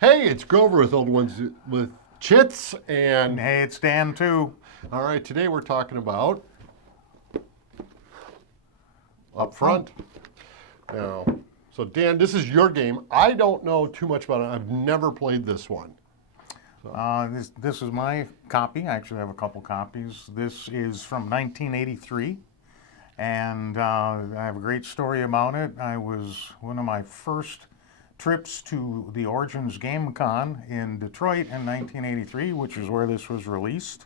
Hey, it's Grover with Old Ones with Chits, and Hey, it's Dan too. all right, today we're talking about Upfront. Upfront. Now, so Dan, this is your game. I don't know too much about it. I've never played this one. This is my copy. I actually have a couple copies. This is from 1983, and I have a great story about it. I was one of my first trips to the Origins Game Con in Detroit in 1983, which is where this was released.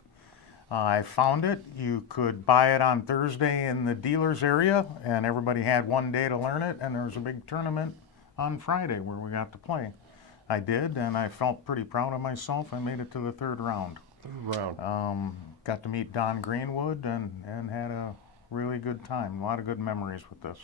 I found it. You could buy it on Thursday in the dealer's area, and everybody had one day to learn it, and there was a big tournament on Friday where we got to play. I did, and I felt pretty proud of myself. I made it to the third round. Got to meet Don Greenwood and had a really good time. A lot of good memories with this.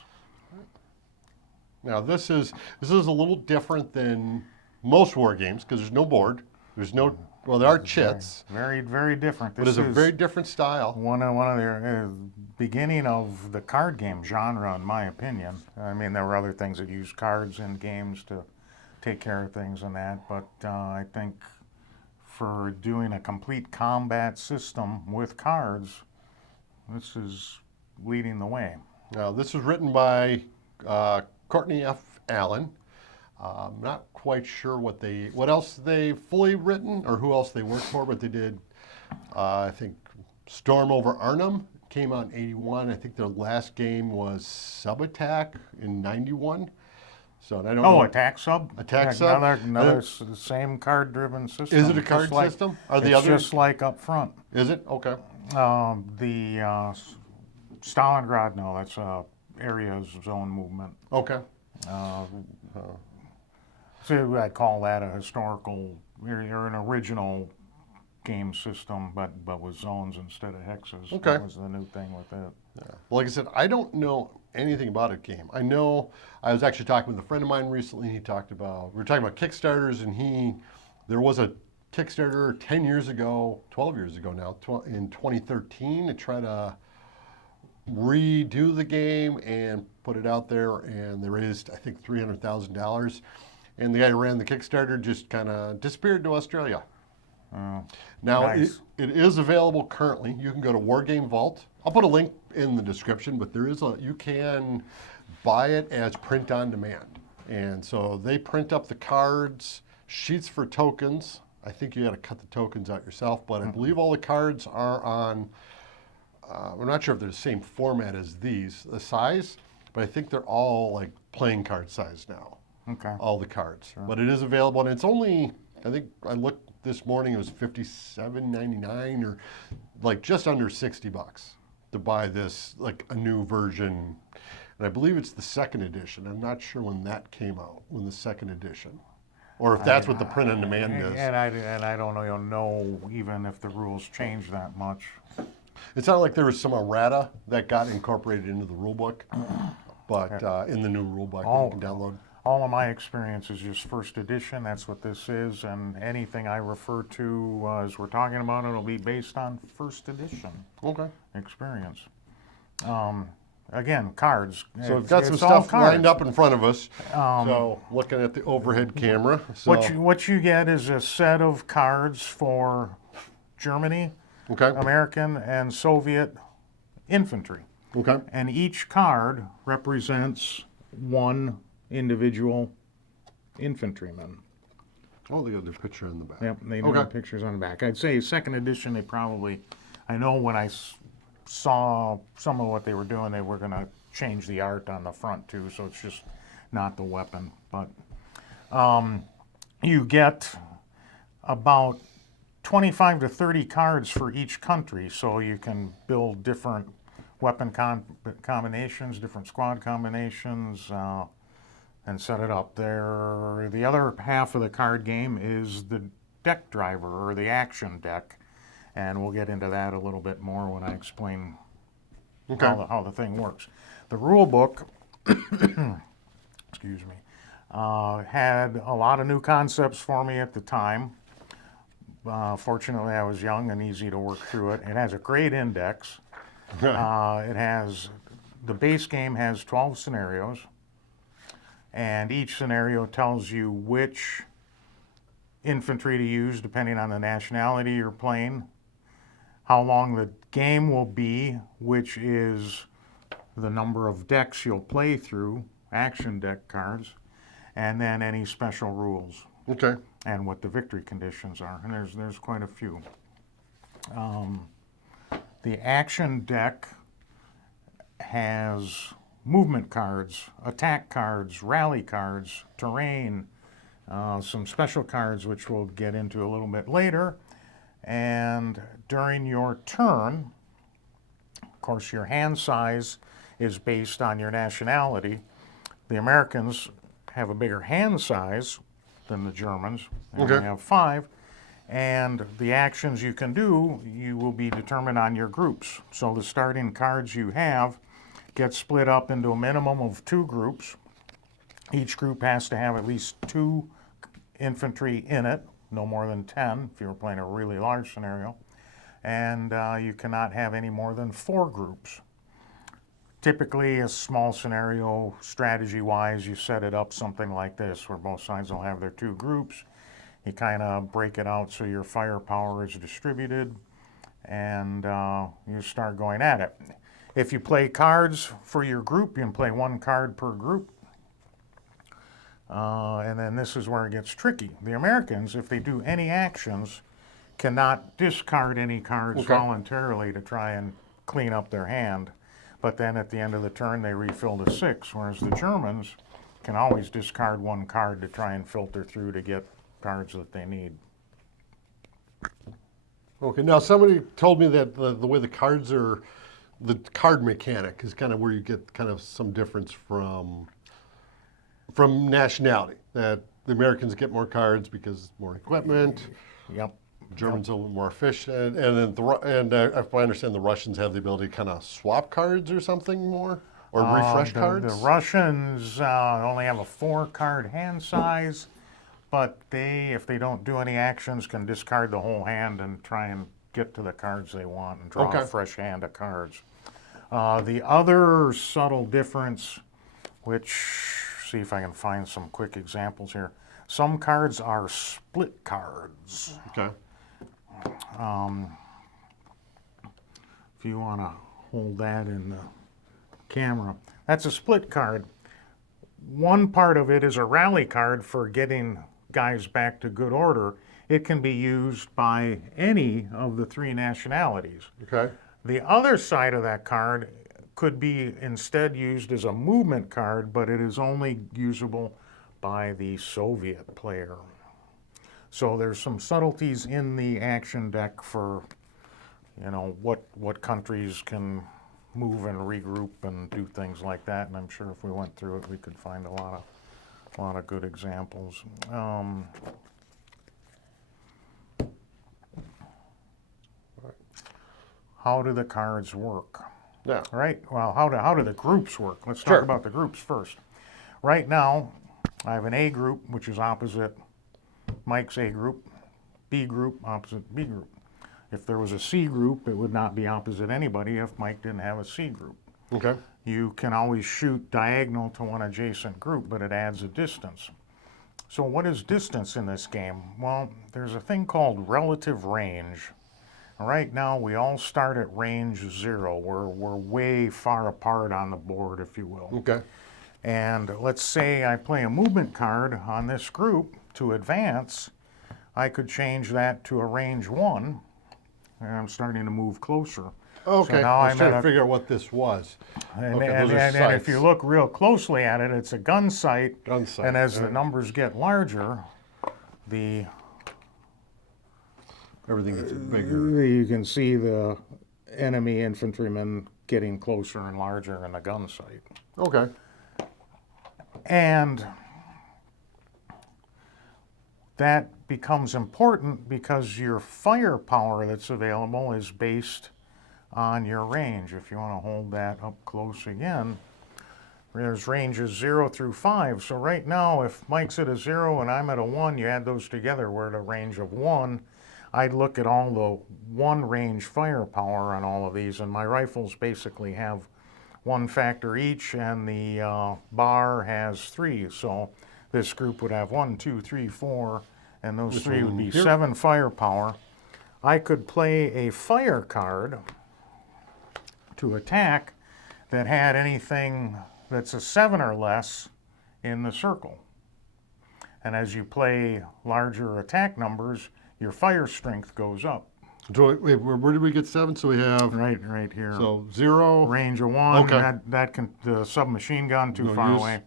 Now, this is a little different than most war games because there's no board. There's no there are chits, Very, very different. but it's a very different style. one of the beginning of the card game genre, in my opinion. I mean, there were other things that used cards in games to take care of things and that, but I think for doing a complete combat system with cards, this is leading the way. Now, this was written by Courtney F. Allen. I'm not quite sure what else they fully written or who else they worked for, but they did. I think Storm over Arnhem came out in '81. I think their last game was Sub Attack in '91. So I don't know. Attack Sub. Attack Sub? Another same card-driven system. Is it a card system? Are the it's others? just like Upfront. Is it? Okay. The Stalingrad, no, that's area zone movement. Okay. So I'd call that a historical or an original game system, but with zones instead of hexes. Okay. That was the new thing with it. Yeah. Well, like I said, I don't know anything about a game. I know I was actually talking with a friend of mine recently. We were talking about Kickstarters, and there was a Kickstarter 10 years ago, 12 years ago now, in 2013 to try to redo the game and put it out there, and they raised, I think, $300,000. And the guy who ran the Kickstarter just kind of disappeared to Australia. Now, Nice. it is available currently. You can go to Wargamevault. I'll put a link in the description, but you can buy it as print on demand. And so they print up the cards, sheets for tokens. I think you got to cut the tokens out yourself, but I believe all the cards are on, we're not sure if they're the same format as the size, but I think they're all like playing card size now. Okay. All the cards. Sure. But it is available, and it's only, I think I looked this morning, it was $57.99 or like just under $60 to buy this, like a new version. And I believe it's the second edition. I'm not sure when that came out, when the second edition, or if that's what the print on demand is. And I don't know even if the rules change that much. It's not like there was some errata that got incorporated into the rule book, but in the new rule book you can download. All of my experience is just first edition. That's what this is, and anything I refer to as we're talking about it will be based on first edition experience. Again, cards. So we've got some stuff lined up in front of us. So looking at the overhead camera. So What you get is a set of cards for Germany, American, and Soviet infantry. Okay. And each card represents one individual infantryman. Oh, they got their picture in the back. Yep, they do have pictures on the back. I'd say second edition, I know when I saw some of what they were doing, they were going to change the art on the front too, so it's just not the weapon. But you get about 25 to 30 cards for each country, so you can build different weapon combinations, different squad combinations, and set it up there. The other half of the card game is the deck driver, or the action deck, and we'll get into that a little bit more when I explain how the thing works. The rule book, excuse me, had a lot of new concepts for me at the time. Fortunately, I was young and easy to work through it. It has a great index. The base game has 12 scenarios, and each scenario tells you which infantry to use depending on the nationality you're playing, how long the game will be, which is the number of decks you'll play through, action deck cards, and then any special rules Okay. and what the victory conditions are. And there's quite a few. The action deck has movement cards, attack cards, rally cards, terrain, some special cards which we'll get into a little bit later. And during your turn, of course, your hand size is based on your nationality. The Americans have a bigger hand size than the Germans. They only have 5. And the actions you can do, you will be determined on your groups. So the starting cards you have get split up into a minimum of 2 groups. Each group has to have at least 2 infantry in it, no more than 10 if you're playing a really large scenario. And you cannot have any more than 4 groups. Typically, a small scenario, strategy-wise, you set it up something like this, where both sides will have their 2 groups. You kind of break it out so your firepower is distributed, and you start going at it. If you play cards for your group, you can play 1 card per group. And then this is where it gets tricky. The Americans, if they do any actions, cannot discard any cards voluntarily to try and clean up their hand. But then at the end of the turn, they refill to 6, whereas the Germans can always discard 1 card to try and filter through to get cards that they need. Okay, now somebody told me that the way the cards are, the card mechanic is kind of where you get kind of some difference from nationality. That the Americans get more cards because more equipment. Yep. Germans are a little more efficient, and then if I understand, the Russians have the ability to kind of swap cards or something more, or refresh cards. The Russians only have a 4-card hand size, but if they don't do any actions, can discard the whole hand and try and get to the cards they want and draw a fresh hand of cards. The other subtle difference, which, see if I can find some quick examples here. Some cards are split cards. Okay. If you want to hold that in the camera, that's a split card. One part of it is a rally card for getting guys back to good order. It can be used by any of the 3 nationalities. Okay. The other side of that card could be instead used as a movement card, but it is only usable by the Soviet player. So there's some subtleties in the action deck for, what countries can move and regroup and do things like that. And I'm sure if we went through it, we could find a lot of good examples. How do the cards work? Yeah. Right. Well, how do the groups work? Let's talk about the groups first. Right now, I have an A group, which is opposite Mike's A group, B group, opposite B group. If there was a C group, it would not be opposite anybody if Mike didn't have a C group. Okay. You can always shoot diagonal to one adjacent group, but it adds a distance. So what is distance in this game? Well, there's a thing called relative range. Right now, we all start at range 0. We're way far apart on the board, if you will. Okay. And let's say I play a movement card on this group to advance. I could change that to a range 1, and I'm starting to move closer. Okay, So now I was I'm trying at to figure out what this was. and, Okay, and, those are and if sights. you look real closely at it, it's a gun sight. Gun sight, And as the right. numbers get larger, Everything gets bigger. you can see the enemy infantrymen getting closer and larger in the gun sight. Okay. And that becomes important because your firepower that's available is based on your range. If you want to hold that up close again, there's ranges 0 through 5. So right now, if Mike's at a 0 and I'm at a 1, you add those together, we're at a range of 1. I'd look at all the 1 range firepower on all of these, and my rifles basically have 1 factor each, and the bar has 3. So this group would have 1, 2, 3, 4, and those This three would one be here. 7 firepower. I could play a fire card to attack that had anything that's a 7 or less in the circle. And as you play larger attack numbers, your fire strength goes up. So wait, where did we get 7? So we have Right here. so 0. Range of 1. Okay. That can the submachine gun too No far use. away.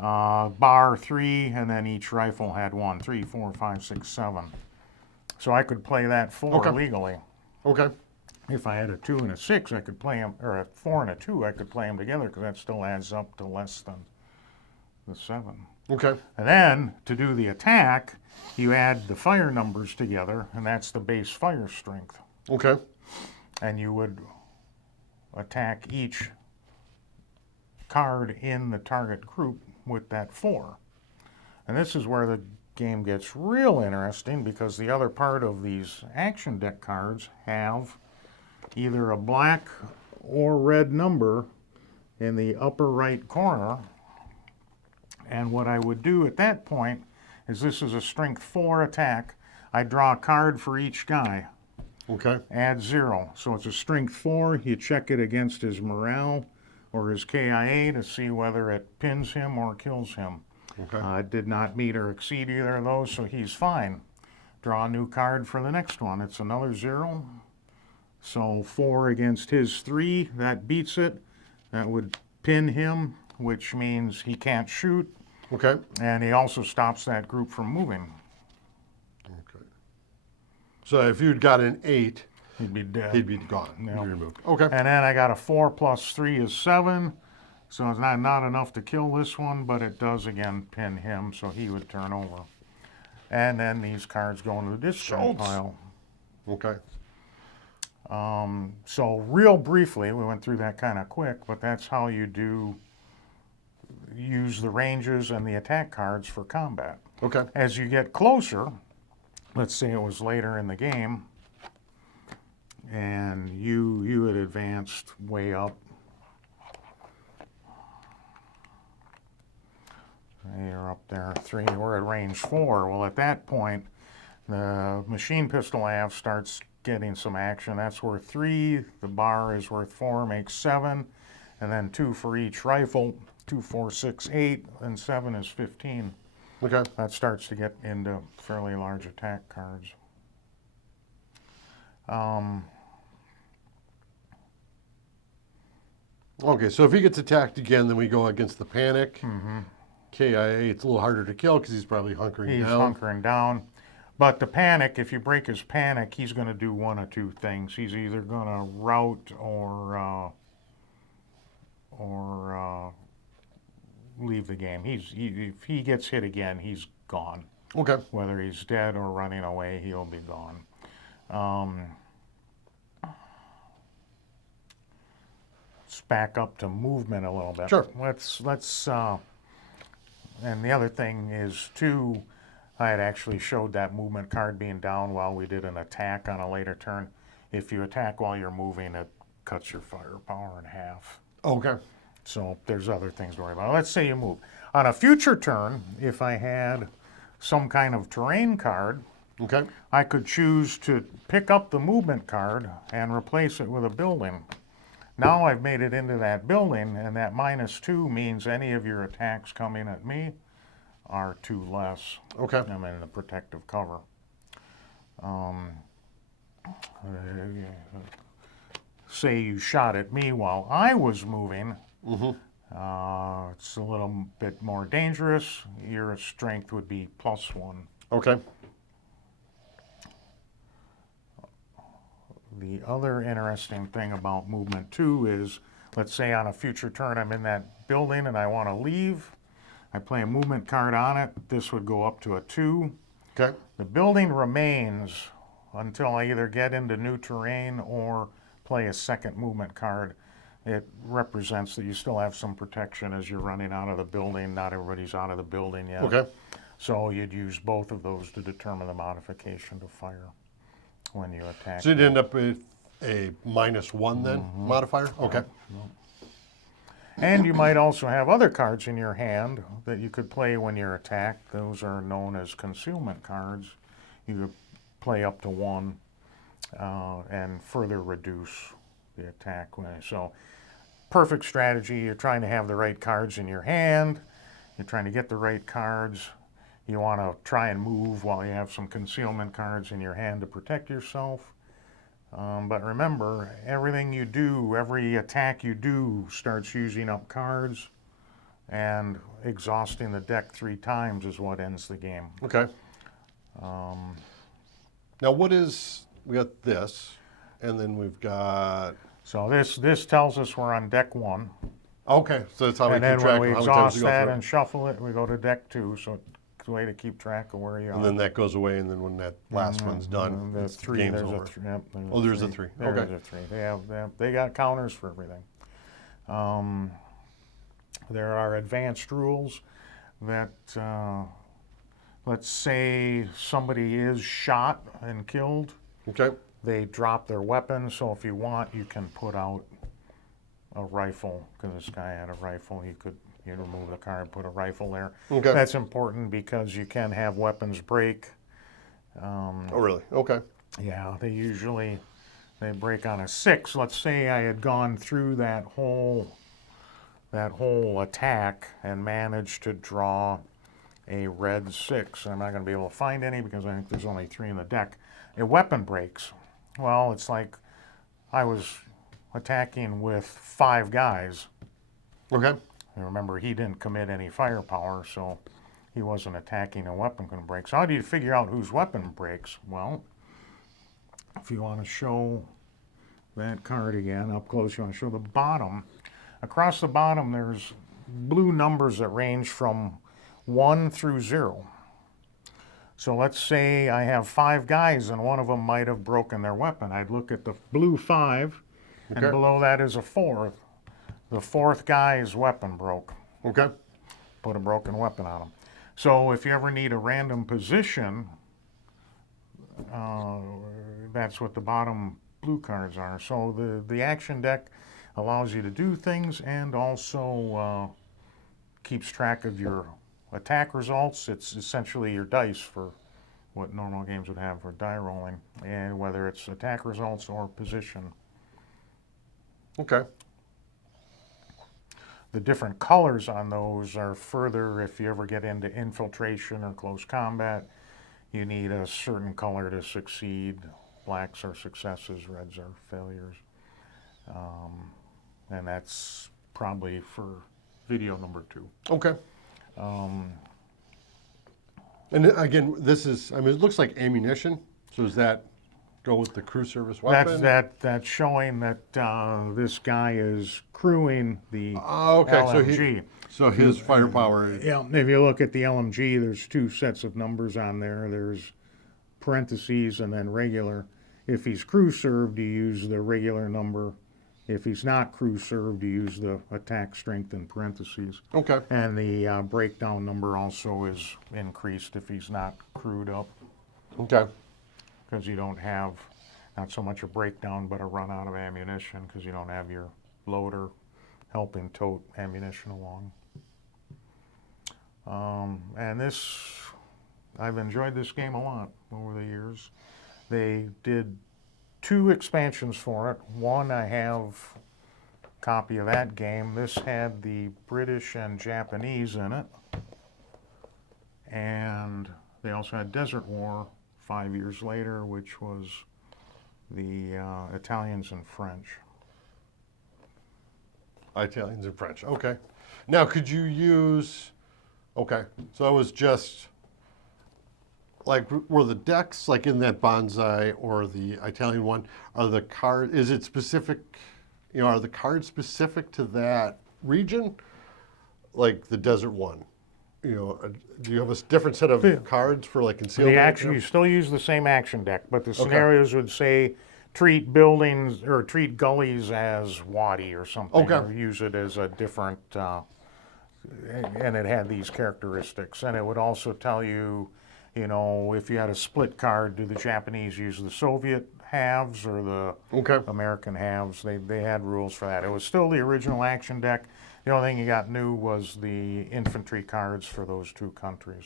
Bar 3, and then each rifle had 1, 3, 4, 5, 6, 7. So I could play that 4 Okay. legally. Okay. If I had a 2 and a 6, I could play them, or a 4 and a 2, I could play them together because that still adds up to less than the 7. Okay. And then to do the attack, you add the fire numbers together, and that's the base fire strength. Okay. And you would attack each card in the target group with that 4. And this is where the game gets real interesting, because the other part of these action deck cards have either a black or red number in the upper right corner. And what I would do at that point is, this is a strength 4 attack. I draw a card for each guy. Okay. Add 0. So it's a strength 4. You check it against his morale or his KIA to see whether it pins him or kills him. Okay. It did not meet or exceed either of those, so he's fine. Draw a new card for the next one. It's another 0. So 4 against his 3, that beats it. That would pin him, which means he can't shoot, Okay. and he also stops that group from moving. Okay. So if you'd got an 8, He'd be dead. he'd be gone. Yeah. He'd be removed. Okay. And then I got a 4 plus 3 is 7. So it's not enough to kill this one, but it does again pin him, so he would turn over. And then these cards go into the discard Schultz. pile. Okay. So real briefly, we went through that kind of quick, but that's how you use the ranges and the attack cards for combat. Okay. As you get closer, let's say it was later in the game, and you had advanced way up. You're up there 3, we're at range 4. Well, at that point, the machine pistol AV starts getting some action. That's worth 3. The bar is worth 4, makes 7. And then 2 for each rifle. 2, 4, 6, 8, and 7 is 15. Okay. That starts to get into fairly large attack cards. Okay, so if he gets attacked again, then we go against the panic. Mm-hmm. KIA, it's a little harder to kill because he's probably hunkering He's down. hunkering down. But the panic, if you break his panic, he's going to do one of 2 things. He's either going to rout or leave the game. If he gets hit again, he's gone. Okay. Whether he's dead or running away, he'll be gone. Let's back up to movement a little bit. Sure. Let's and the other thing is too, I had actually showed that movement card being down while we did an attack on a later turn. If you attack while you're moving, it cuts your firepower in half. Okay. So there's other things to worry about. Let's say you move. On a future turn, if I had some kind of terrain card, Okay. I could choose to pick up the movement card and replace it with a building. Now I've made it into that building, and that -2 means any of your attacks coming at me are 2 less. Okay. I'm in the protective cover. Say you shot at me while I was moving. It's a little bit more dangerous. Your strength would be +1. Okay. The other interesting thing about movement 2 is, let's say on a future turn I'm in that building and I want to leave. I play a movement card on it. This would go up to a 2. Okay. The building remains until I either get into new terrain or play a second movement card. It represents that you still have some protection as you're running out of the building. Not everybody's out of the building yet. Okay. So you'd use both of those to determine the modification to fire when you attack. So you'd end up with a -1 then modifier? Okay. And you might also have other cards in your hand that you could play when you're attacked. Those are known as concealment cards. You could play up to one and further reduce the attack. So, perfect strategy. You're trying to have the right cards in your hand. You're trying to get the right cards. You want to try and move while you have some concealment cards in your hand to protect yourself. But remember, everything you do, every attack you do starts using up cards, and exhausting the deck 3 times is what ends the game. Okay. Now we got this, and then we've got... So this tells us we're on deck 1. Okay, so that's how we And keep then track when of we how many times exhaust we go that through it. and shuffle it, we go to deck 2. So it's a way to keep track of where you are. And then that goes away, and then when that last one's done, And the it's 3, game's there's over. a 3. Yep, Oh, there's a 3. There's Okay. a 3. They got counters for everything. There are advanced rules that, let's say somebody is shot and killed, Okay. they drop their weapon. So if you want, you can put out a rifle, because this guy had a rifle. You remove the card, put a rifle there. Okay. That's important because you can have weapons break. Oh, really? Okay. Yeah, they break on a 6. Let's say I had gone through that whole attack and managed to draw a red 6. I'm not going to be able to find any because I think there's only 3 in the deck. A weapon breaks. Well, it's like I was attacking with 5 guys. Okay. And remember, he didn't commit any firepower, so he wasn't attacking a weapon going to break. So how do you figure out whose weapon breaks? Well, if you want to show that card again up close, you want to show the bottom. Across the bottom, there's blue numbers that range from 1 through 0. So let's say I have 5 guys and one of them might have broken their weapon. I'd look at the blue 5, and Okay. below that is a 4. The 4th guy's weapon broke. Okay. Put a broken weapon on him. So if you ever need a random position, that's what the bottom blue cards are. So the action deck allows you to do things and also keeps track of your attack results. It's essentially your dice for what normal games would have for die rolling, and whether it's attack results or position. Okay. The different colors on those are further, if you ever get into infiltration or close combat, you need a certain color to succeed. Blacks are successes, reds are failures. And that's probably for video number 2. Okay. And again, this is, it looks like ammunition. So does that go with the crew service weapon? That's showing that this guy is crewing the Okay. LMG. So his firepower. Yeah, if you look at the LMG, there's 2 sets of numbers on there. There's parentheses and then regular. If he's crew served, you use the regular number. If he's not crew served, you use the attack strength in parentheses. Okay. And the breakdown number also is increased if he's not crewed up, Okay. because you don't have not so much a breakdown but a run out of ammunition because you don't have your loader helping tote ammunition along. And I've enjoyed this game a lot over the years. They did 2 expansions for it. One, I have a copy of that game. This had the British and Japanese in it. And they also had Desert War 5 years later, which was the Italians and French. Italians and French. Okay. Now, could you use? Okay. So that was just like, were the decks like in that bonsai or the Italian one? Are the card? Is it specific? Are the cards specific to that region? Like the desert one. Do you have a different set of cards for like concealed? You still use the same action deck, but the scenarios would say treat buildings or treat gullies as wadi or something, Okay. or use it as a different, and it had these characteristics. And it would also tell you, if you had a split card, do the Japanese use the Soviet halves or the Okay. American halves? They had rules for that. It was still the original action deck. The only thing you got new was the infantry cards for those two countries.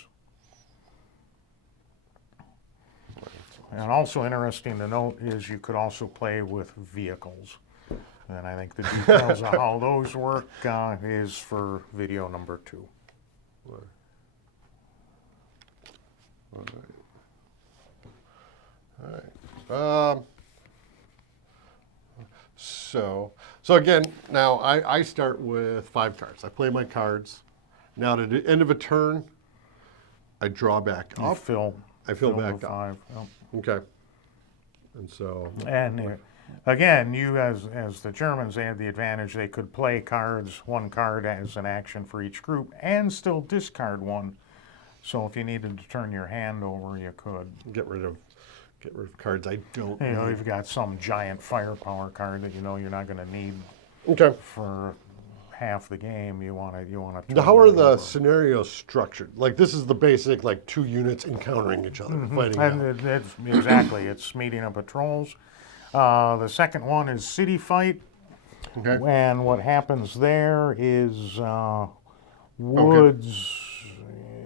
And also interesting to note is you could also play with vehicles. And I think the details of how those work is for video number 2. All right. So again, now I start with 5 cards. I play my cards. Now at the end of a turn, I draw back You up. fill I fill back the up. 5. Yep. Okay. And so. And again, you as the Germans, they had the advantage they could play cards, 1 card as an action for each group, and still discard 1. So if you needed to turn your hand over, you could. Get rid of cards I don't You know, need. you've got some giant firepower card that you know you're not going to need Okay. for half the game. You want to. Now, how are the scenarios structured? Like, this is the basic, like, 2 units encountering each other, fighting out. And exactly, it's meeting of patrols. The second one is City Fight. Okay. And what happens there is woods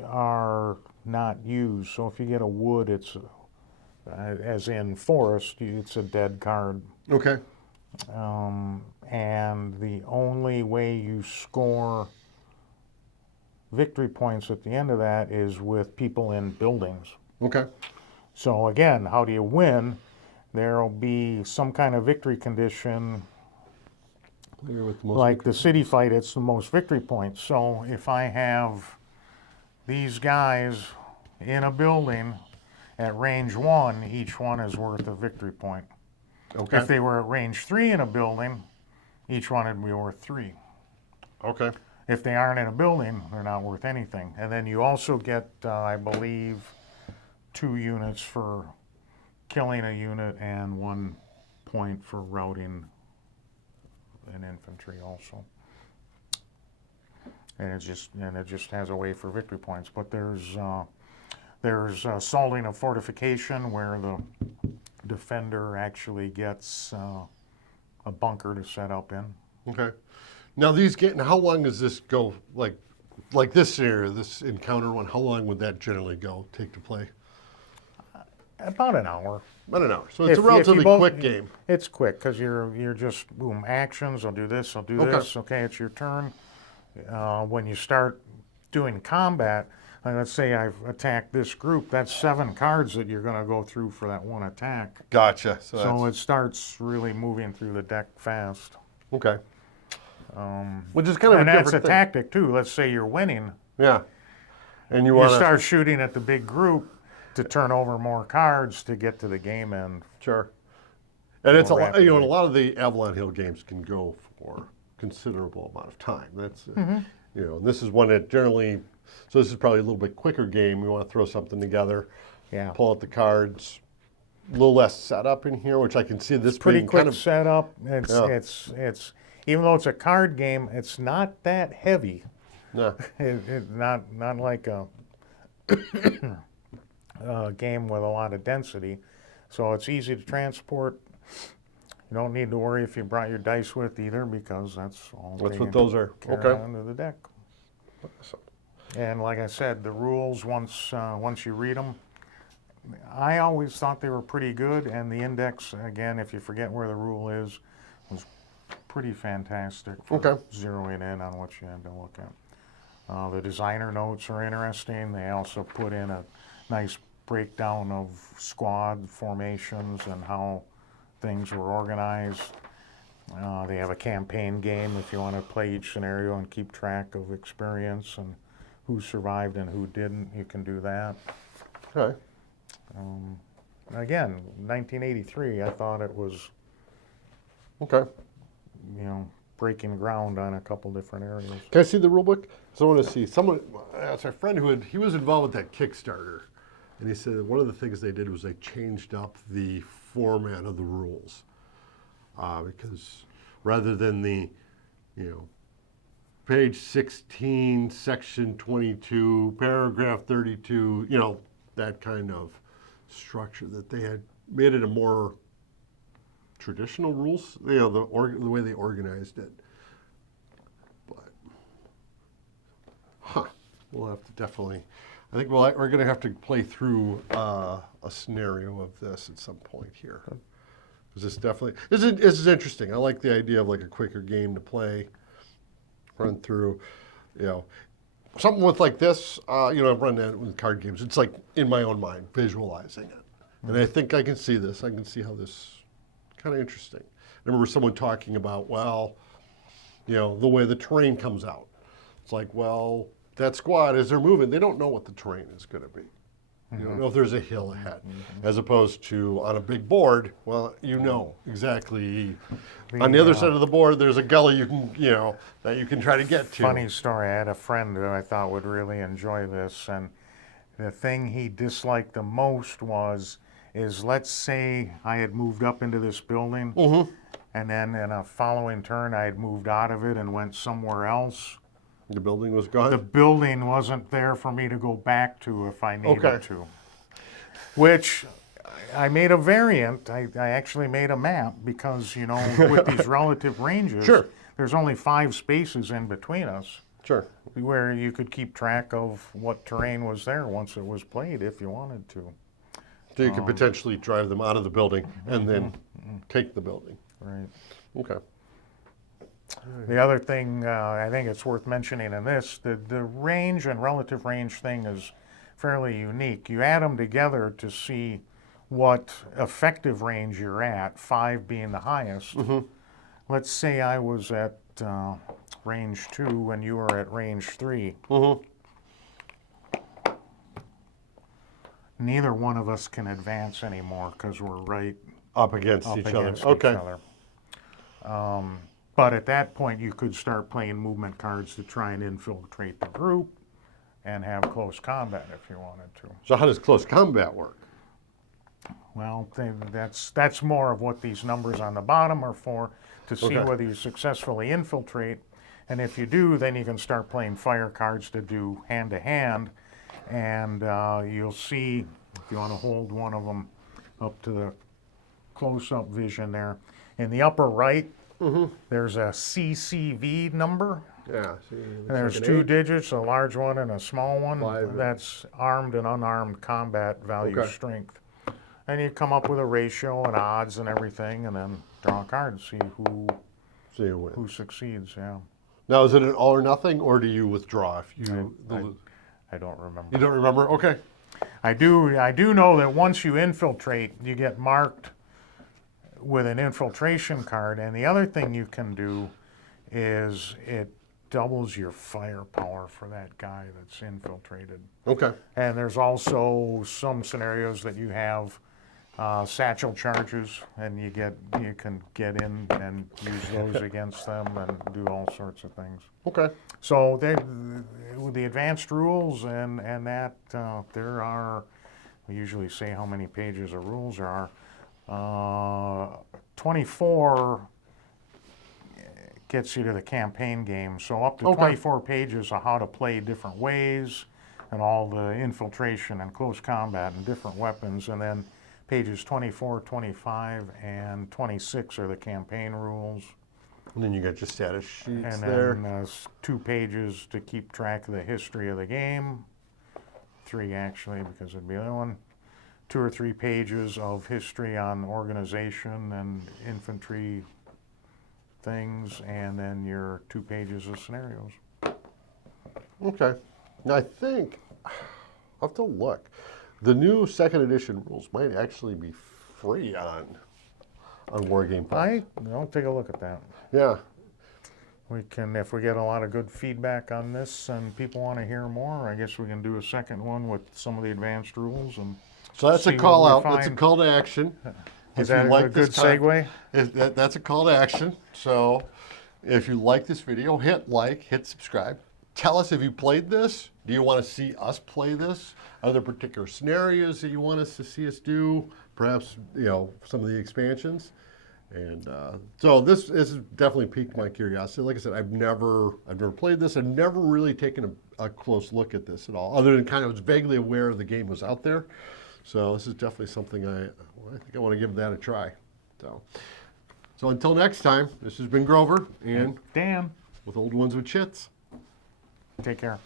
are not used. So if you get a wood, it's as in forest, it's a dead card. Okay. And the only way you score victory points at the end of that is with people in buildings. Okay. So again, how do you win? There'll be some kind of victory condition. With the most Like the City Fight, it's the most victory points. So if I have these guys in a building at range 1, each one is worth a victory point. Okay. If they were at range 3 in a building, each one would be worth 3. Okay. If they aren't in a building, they're not worth anything. And then you also get, I believe, 2 units for killing a unit and 1 point for routing an infantry also. And it just has a way for victory points. But there's assaulting a fortification where the defender actually gets a bunker to set up in. Okay. Now, how long does this go? Like this scenario, this encounter one, how long would that generally take to play? About an hour. About an hour. So it's a If relatively you both- quick game. It's quick because you're just boom actions. I'll do this. I'll do Okay. this. Okay, it's your turn. When you start doing combat, let's say I've attacked this group. That's 7 cards that you're going to go through for that one attack. Gotcha. So it starts really moving through the deck fast. Okay. Which is kind of And a that's a different thing. tactic too. Let's say you're winning. Yeah. And you You want to start shooting at the big group to turn over more cards to get to the game end. Sure. And it's more a lot, a rapidly. lot of the Avalon Hill games can go for considerable amount of time. That's, and this is one that generally, so this is probably a little bit quicker game. We want to throw something together, Yeah. pull out the cards, a little less setup in here, which I can see this Pretty being quick kind of, setup. Yeah. It's even though it's a card game, it's not that heavy. yeah. Not like a game with a lot of density. So it's easy to transport. You don't need to worry if you brought your dice with either because that's all That's they what those are. carry Okay. onto the deck. So- And like I said, the rules, once you read them, I always thought they were pretty good. And the index, again, if you forget where the rule is, was pretty fantastic for Okay. zeroing in on what you had to look at. The designer notes are interesting. They also put in a nice breakdown of squad formations and how things were organized. They have a campaign game if you want to play each scenario and keep track of experience and who survived and who didn't. You can do that. Okay. Again, 1983, I thought it was, Okay. breaking ground on a couple different areas. Can I see the rule book? So I want to see someone. It's our friend he was involved with that Kickstarter, and he said one of the things they did was they changed up the format of the rules, because rather than the, page 16, section 22, paragraph 32, that kind of structure, that they had made it a more traditional rules, the way they organized it. But we'll have to definitely. I think we're going to have to play through a scenario of this at some point here. Because this is interesting. I like the idea of like a quicker game to play, run through, you know, something with like this. I've run that with card games. It's like in my own mind, visualizing it, and I think I can see this. I can see how this kind of interesting. I remember someone talking about, well, the way the terrain comes out. It's like, well, that squad, as they're moving, they don't know what the terrain is going to be. You don't know if there's a hill ahead. As opposed to on a big board, well, exactly. On the other side of the board, there's a gully that you can try to get to. Funny story. I had a friend who I thought would really enjoy this, and the thing he disliked the most is let's say I had moved up into this building, and then in a following turn I had moved out of it and went somewhere else. The building was gone? The building wasn't there for me to go back to if I needed to. Which I made a variant. I actually made a map because, with these relative ranges, there's only 5 spaces in between us. Sure. Where you could keep track of what terrain was there once it was played if you wanted to. So you could potentially drive them out of the building and then take the building. Right. Okay. The other thing I think it's worth mentioning in this, the range and relative range thing is fairly unique. You add them together to see what effective range you're at, 5 being the highest. Let's say I was at range 2 and you were at range 3. Neither one of us can advance anymore because we're right up against each other. But at that point, you could start playing movement cards to try and infiltrate the group and have close combat if you wanted to. So how does close combat work? Well, that's more of what these numbers on the bottom are for, to see whether you successfully infiltrate. And if you do, then you can start playing fire cards to do hand-to-hand. And you'll see, if you want to hold one of them up to the close-up vision there, in the upper right, there's a CCV number. Yeah. And there's 2 digits, a large one and a small one. 5. That's armed and unarmed combat value strength. And you come up with a ratio and odds and everything, and then draw a card and see who succeeds. Yeah. Now, is it an all or nothing, or do you withdraw if you? I don't remember. You don't remember? Okay. I do know that once you infiltrate, you get marked with an infiltration card, and the other thing you can do is it doubles your firepower for that guy that's infiltrated. Okay. And there's also some scenarios that you have satchel charges, and you can get in and use those against them and do all sorts of things. Okay. So with the advanced rules and that, there are, we usually say how many pages of rules there are. 24 gets you to the campaign game, so up to 24 pages of how to play different ways and all the infiltration and close combat and different weapons, and then pages 24, 25, and 26 are the campaign rules. And then you got your status sheets and there. And then 2 pages to keep track of the history of the game. 3 actually, because it'd be the other one. 2 or 3 pages of history on organization and infantry things, and then your 2 pages of scenarios. Okay. Now I think I'll have to look. The new 2nd edition rules might actually be free on Wargamevault. I'll take a look at that. Yeah. We can, if we get a lot of good feedback on this and people want to hear more, I guess we can do a second one with some of the advanced rules. And so that's a call out. That's a call to action. Is that a good segue? That's a call to action. So if you like this video, hit like, hit subscribe. Tell us if you played this. Do you want to see us play this? Are there particular scenarios that you want us to see us do? Perhaps, some of the expansions. And so this has definitely piqued my curiosity. Like I said, I've never played this. I've never really taken a close look at this at all, other than kind of was vaguely aware the game was out there. So this is definitely something I think I want to give that a try. So until next time, this has been Grover and Dan with Old Ones with Chits. Take care.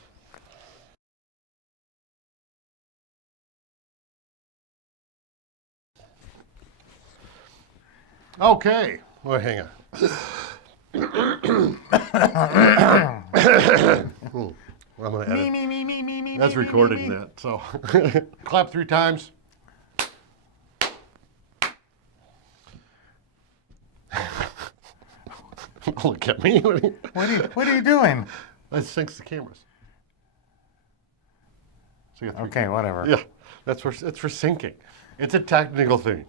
Okay. Well, hang on. I'm gonna edit. Me. That's recording that. So clap 3 times. Look at me. What are you doing? That syncs the cameras. So you got 3 Okay, whatever. Yeah, that's for syncing. It's a technical thing.